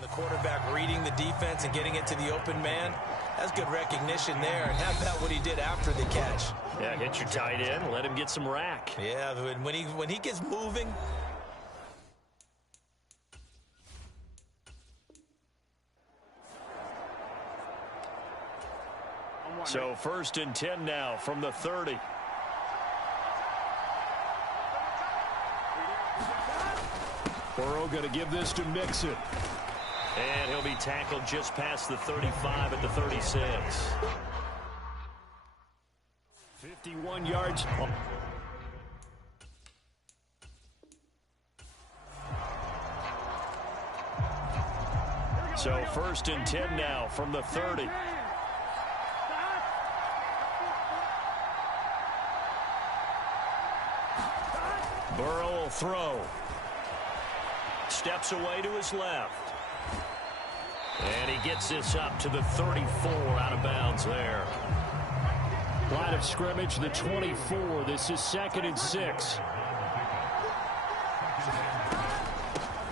the quarterback reading the defense and getting it to the open man. That's good recognition there. And how about what he did after the catch? Yeah, hit your tight end, let him get some rack. Yeah, when he gets moving. So 1st and 10 now from the 30. Burrow going to give this to Mixon. And he'll be tackled just past the 35 at the 36. 51 yards. So 1st and 10 now from the 30. Burrow will throw. Steps away to his left. And he gets this up to the 34, out of bounds there. Line of scrimmage, the 24. This is 2nd and 6.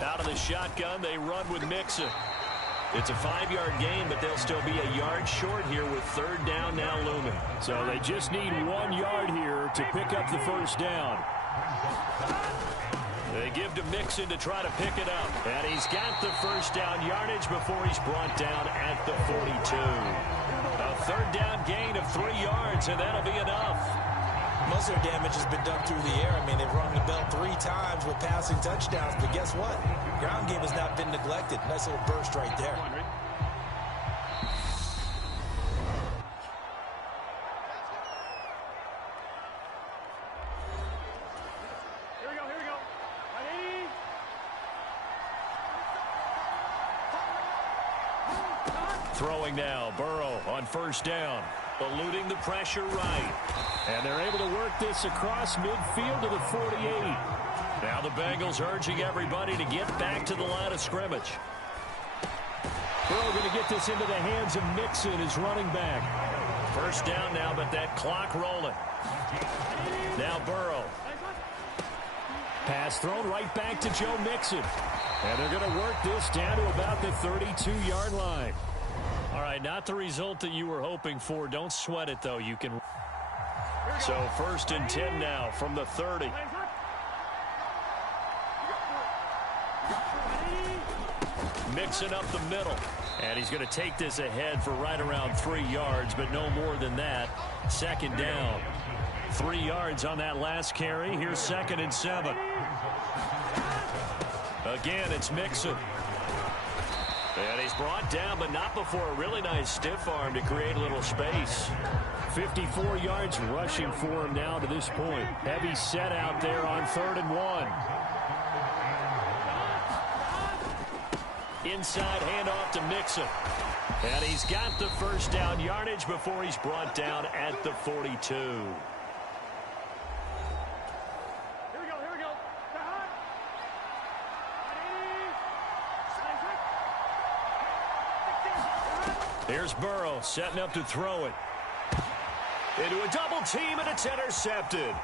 Out of the shotgun, they run with Mixon. It's a 5-yard gain, but they'll still be a yard short here with 3rd down now looming. So they just need 1 yard here to pick up the 1st down. They give to Mixon to try to pick it up. And he's got the 1st down yardage before he's brought down at the 42. A 3rd down gain of 3 yards, and that'll be enough. Most of their damage has been done through the air. I mean, they've rung the bell 3 times with passing touchdowns, but guess what? Ground game has not been neglected. Nice little burst right there. Throwing now, Burrow on 1st down. Eluding the pressure right. And they're able to work this across midfield to the 48. Now the Bengals urging everybody to get back to the line of scrimmage. Burrow going to get this into the hands of Mixon, his running back. 1st down now, but that clock rolling. Now Burrow. Pass thrown right back to Joe Mixon. And they're going to work this down to about the 32-yard line. All right, not the result that you were hoping for. Don't sweat it, though. You can. So 1st and 10 now from the 30. Mixing up the middle. And he's going to take this ahead for right around 3 yards, but no more than that. 2nd down. 3 yards on that last carry. Here's 2nd and 7. Again, it's Mixon. And he's brought down, but not before a really nice stiff arm to create a little space. 54 yards rushing for him now to this point. Heavy set out there on 3rd and 1. Inside handoff to Mixon. And he's got the 1st down yardage before he's brought down at the 42. Here's Burrow setting up to throw it. Into a double team, and it's intercepted.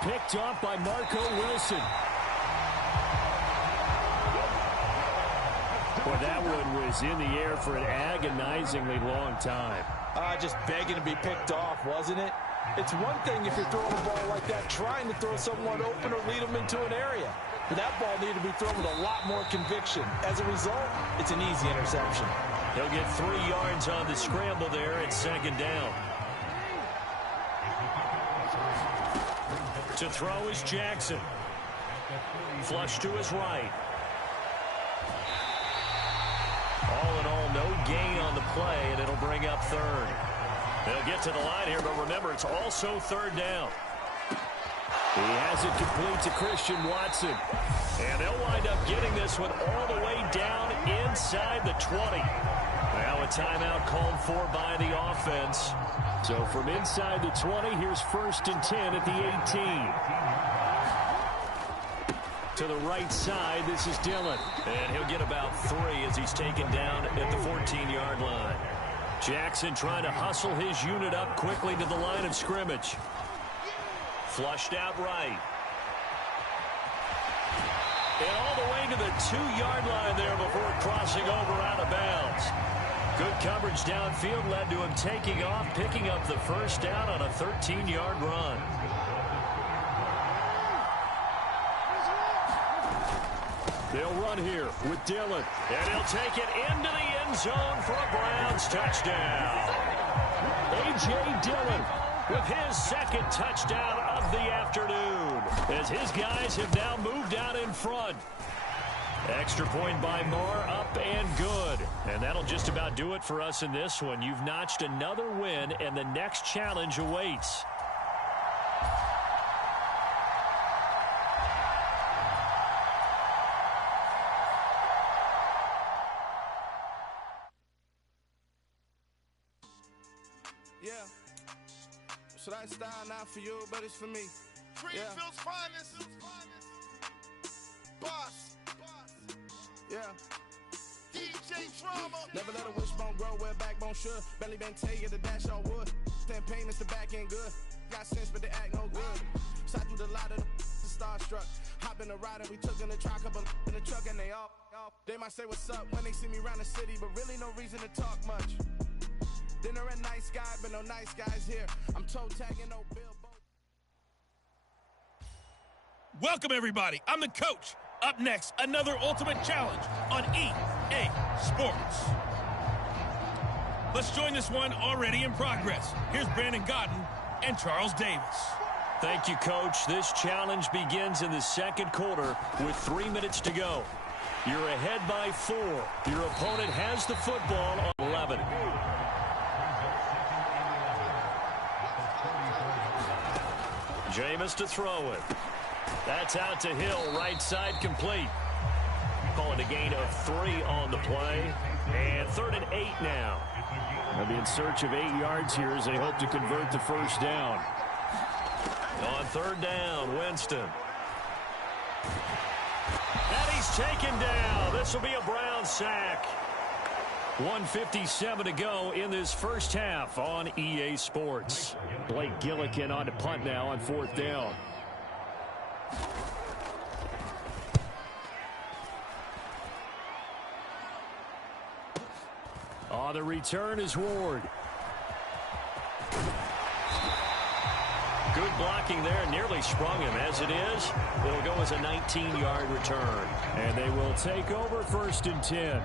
Picked off by Marco Wilson. Boy, that one was in the air for an agonizingly long time. Just begging to be picked off, wasn't it? It's one thing if you're throwing a ball like that, trying to throw someone open or lead them into an area. But that ball needed to be thrown with a lot more conviction. As a result, it's an easy interception. He'll get 3 yards on the scramble there at 2nd down. To throw is Jackson. Flush to his right. All in all, no gain on the play, and it'll bring up 3rd. They'll get to the line here, but remember, it's also 3rd down. He has it complete to Christian Watson. And they'll wind up getting this one all the way down inside the 20. Now a timeout called for by the offense. So from inside the 20, here's 1st and 10 at the 18. To the right side, this is Dillon. And he'll get about 3 as he's taken down at the 14-yard line. Jackson trying to hustle his unit up quickly to the line of scrimmage. Flushed out right. And all the way to the 2-yard line there before crossing over out of bounds. Good coverage downfield led to him taking off, picking up the first down on a 13-yard run. They'll run here with Dillon, and he'll take it into the end zone for a Browns touchdown. A.J. Dillon with his second touchdown of the afternoon, as his guys have now moved out in front. Extra point by Moore, up and good. And that'll just about do it for us in this one. You've notched another win, and the next challenge awaits. Yeah. Should I style not for you, but it's for me? Greenfield's finest. Boss. Yeah. DJ Drama. Never let a wishbone grow where backbone should. Belly been tell you the dash all wood. 10 payments, the back end good. Got sense, but they act no good. Shot through the lot of the starstruck. Hop in the ride and we took in the truck, couple in the truck and they all. They might say what's up when they see me around the city, but really no reason to talk much. Dinner a nice guy, but no nice guys here. I'm toe tagging no Bill. Welcome, everybody. I'm the coach. Up next, another Ultimate Challenge on EA Sports. Let's join this one already in progress. Here's Brandon Godden and Charles Davis. Thank you, Coach. This challenge begins in the second quarter with 3 minutes to go. You're ahead by 4. Your opponent has the football on 11. Jameis to throw it. That's out to Hill, right side complete. Calling a gain of 3 on the play. And 3rd and 8 now. They'll be in search of 8 yards here as they hope to convert the first down. On 3rd down, Winston. And he's taken down. This will be a Brown sack. 1:57 to go in this first half on EA Sports. Blake Gillikin on to punt now on 4th down. On the return is Ward. Good blocking there, nearly sprung him. As it is, it'll go as a 19-yard return. And they will take over 1st and 10.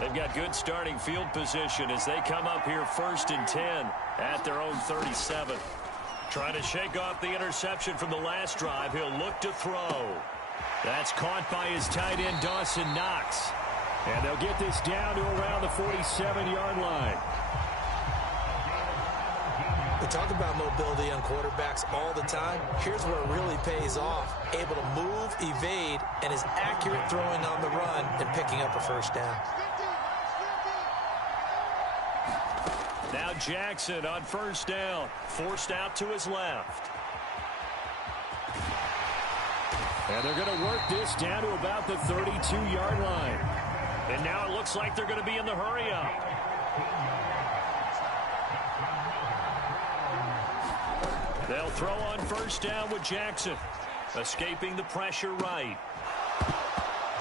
They've got good starting field position as they come up here 1st and 10 at their own 37. Trying to shake off the interception from the last drive. He'll look to throw. That's caught by his tight end, Dawson Knox. And they'll get this down to around the 47-yard line. We talk about mobility on quarterbacks all the time. Here's where it really pays off. Able to move, evade, and is accurate throwing on the run and picking up a first down. Now Jackson on 1st down. Forced out to his left. And they're going to work this down to about the 32-yard line. And now it looks like they're going to be in the hurry-up. They'll throw on 1st down with Jackson. Escaping the pressure right.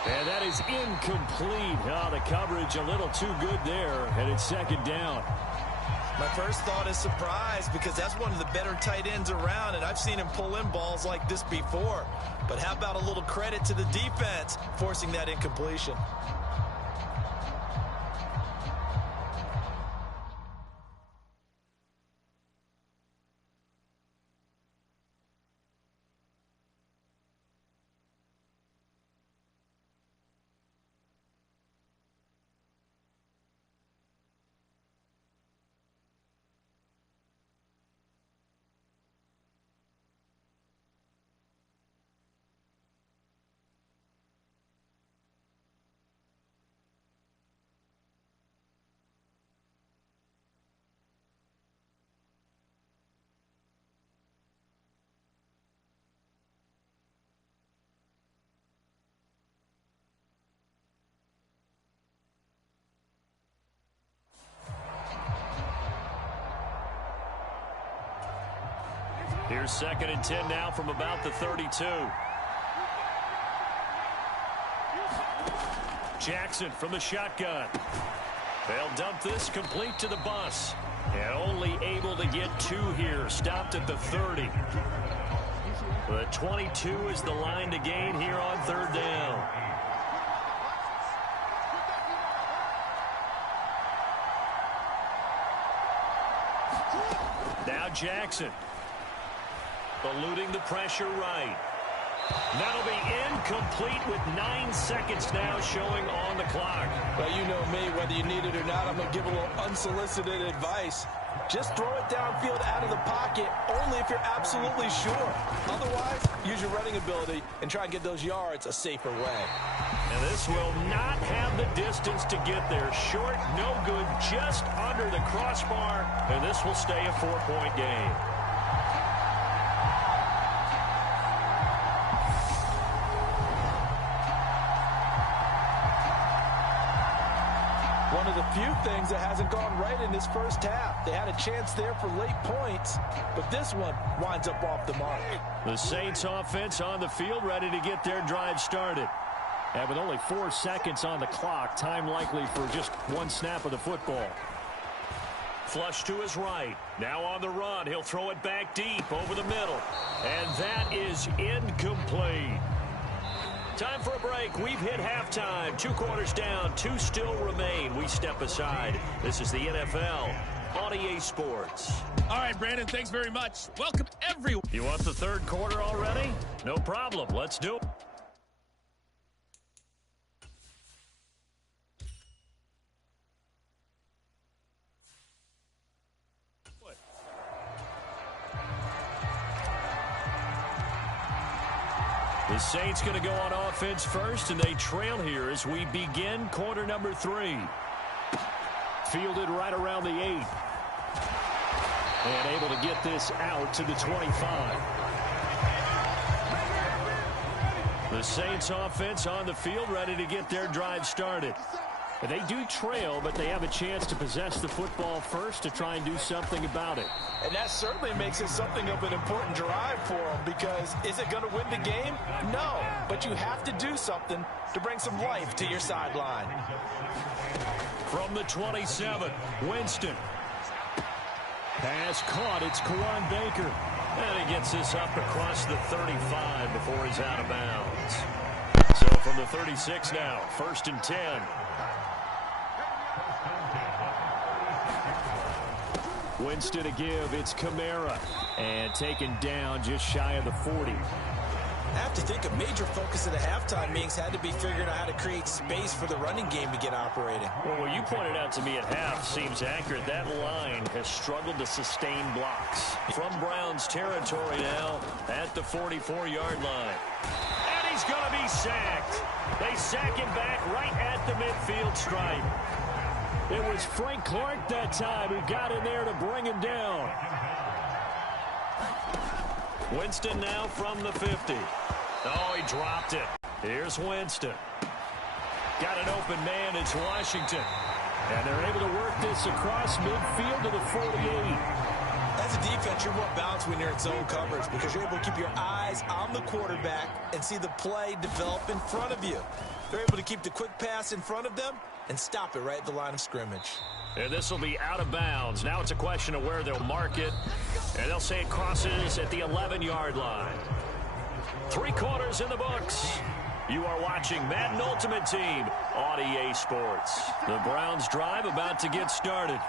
And that is incomplete. Oh, the coverage a little too good there. And it's 2nd down. My first thought is surprise because that's one of the better tight ends around, and I've seen him pull in balls like this before. But how about a little credit to the defense forcing that incompletion? Here's 2nd and 10 now from about the 32. Jackson from the shotgun. They'll dump this complete to the bus. And only able to get 2 here. Stopped at the 30. The 22 is the line to gain here on 3rd down. Now Jackson. Eluding the pressure right. That'll be incomplete with 9 seconds now showing on the clock. Well, you know me, whether you need it or not, I'm going to give a little unsolicited advice. Just throw it downfield out of the pocket, only if you're absolutely sure. Otherwise, use your running ability and try and get those yards a safer way. And this will not have the distance to get there. Short, no good, just under the crossbar. And this will stay a 4-point game. One of the few things that hasn't gone right in this first half. They had a chance there for late points, but this one winds up off the mark. The Saints offense on the field, ready to get their drive started. And with only 4 seconds on the clock, time likely for just 1 snap of the football. Flush to his right. Now on the run. He'll throw it back deep over the middle. And that is incomplete. Time for a break. We've hit halftime. 2 quarters down. 2 still remain. We step aside. This is the NFL on EA Sports. All right, Brandon, thanks very much. Welcome, everyone. You want the 3rd quarter already? No problem. Let's do it. The Saints going to go on offense first, and they trail here as we begin quarter number 3. Fielded right around the 8. And able to get this out to the 25. The Saints offense on the field, ready to get their drive started. And they do trail, but they have a chance to possess the football first to try and do something about it. And that certainly makes it something of an important drive for them, because is it going to win the game? No, but you have to do something to bring some life to your sideline. From the 27, Winston. Pass caught. It's Kawan Baker. And he gets this up across the 35 before he's out of bounds. So from the 36 now, 1st and 10. Winston to give. It's Kamara. And taken down just shy of the 40. I have to think a major focus of the halftime meetings had to be figuring out how to create space for the running game to get operating. Well, what you pointed out to me at half seems accurate. That line has struggled to sustain blocks. From Browns territory now at the 44-yard line. And he's going to be sacked. They sack him back right at the midfield stripe. It was Frank Clark that time who got in there to bring him down. Winston now from the 50. Oh, he dropped it. Here's Winston. Got an open man. It's Washington. And they're able to work this across midfield to the 48. As a defense, you're more balanced when you're in zone coverage because you're able to keep your eyes on the quarterback and see the play develop in front of you. They're able to keep the quick pass in front of them and stop it right at the line of scrimmage. And this will be out of bounds. Now it's a question of where they'll mark it. And they'll say it crosses at the 11-yard line. 3 quarters in the books. You are watching Madden Ultimate Team on EA Sports. The Browns drive about to get started.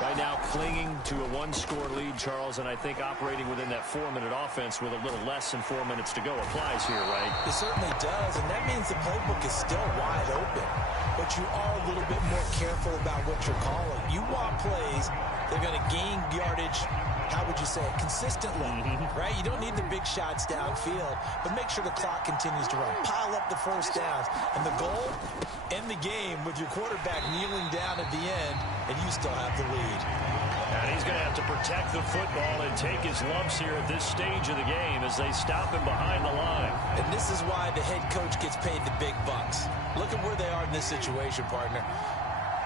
Right now clinging to a 1-score lead, Charles, and I think operating within that 4-minute offense with a little less than 4 minutes to go applies here, right? It certainly does, and that means the playbook is still wide open. But you are a little bit more careful about what you're calling. You want plays that are going to gain yardage, how would you say it, consistently, right? You don't need the big shots downfield, but make sure the clock continues to run. Pile up the first downs. And the goal, end the game with your quarterback kneeling down at the end, and you still have the lead. And he's going to have to protect the football and take his lumps here at this stage of the game as they stop him behind the line. And this is why the head coach gets paid the big bucks. Look at where they are in this situation, partner.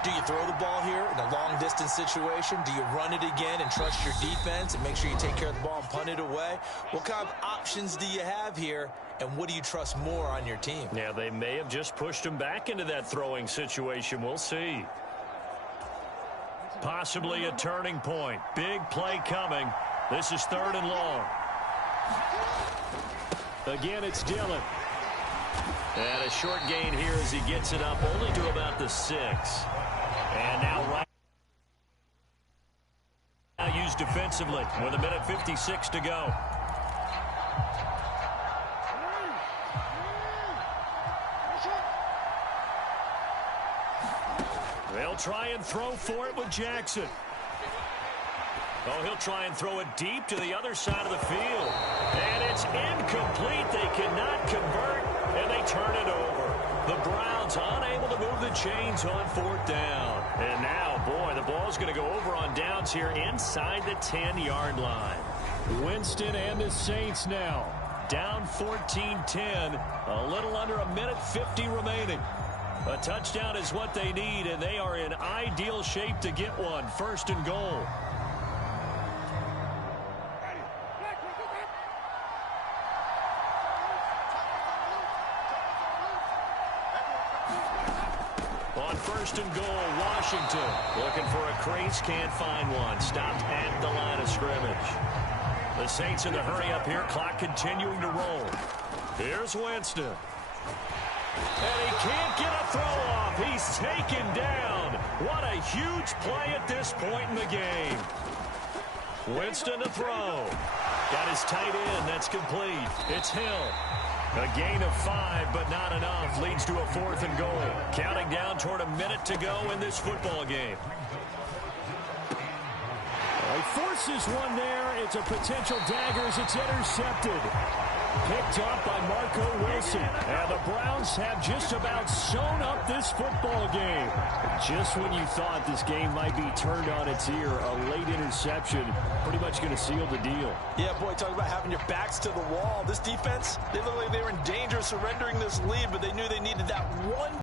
Do you throw the ball here in a long-distance situation? Do you run it again and trust your defense and make sure you take care of the ball and punt it away? What kind of options do you have here, and what do you trust more on your team? Yeah, they may have just pushed him back into that throwing situation. We'll see. Possibly a turning point. Big play coming. This is 3rd and long. Again, it's Dillon. And a short gain here as he gets it up only to about the 6. And now used defensively with 1:56 to go. They'll try and throw for it with Jackson. Oh, he'll try and throw it deep to the other side of the field. And it's incomplete. They cannot convert, and they turn it over. The Browns unable to move the chains on 4th down. And now, boy, the ball's going to go over on downs here inside the 10-yard line. Winston and the Saints now down 14-10. A little under 1:50 remaining. A touchdown is what they need, and they are in ideal shape to get one. 1st and goal. On 1st and goal, Washington looking for a crease, can't find one. Stopped at the line of scrimmage. The Saints in the hurry up here, clock continuing to roll. Here's Winston. And he can't get a throw off. He's taken down. What a huge play at this point in the game. Winston to throw. Got his tight end. That's complete. It's Hill. A gain of 5, but not enough. Leads to a 4th and goal. Counting down toward 1 minute to go in this football game. He forces one there. It's a potential dagger as it's intercepted. Picked up by Marco Wilson. And the Browns have just about sewn up this football game. Just when you thought this game might be turned on its ear, a late interception pretty much going to seal the deal. Yeah, boy, talk about having your backs to the wall. This defense, they look like they were in danger of surrendering this lead, but they knew they needed that one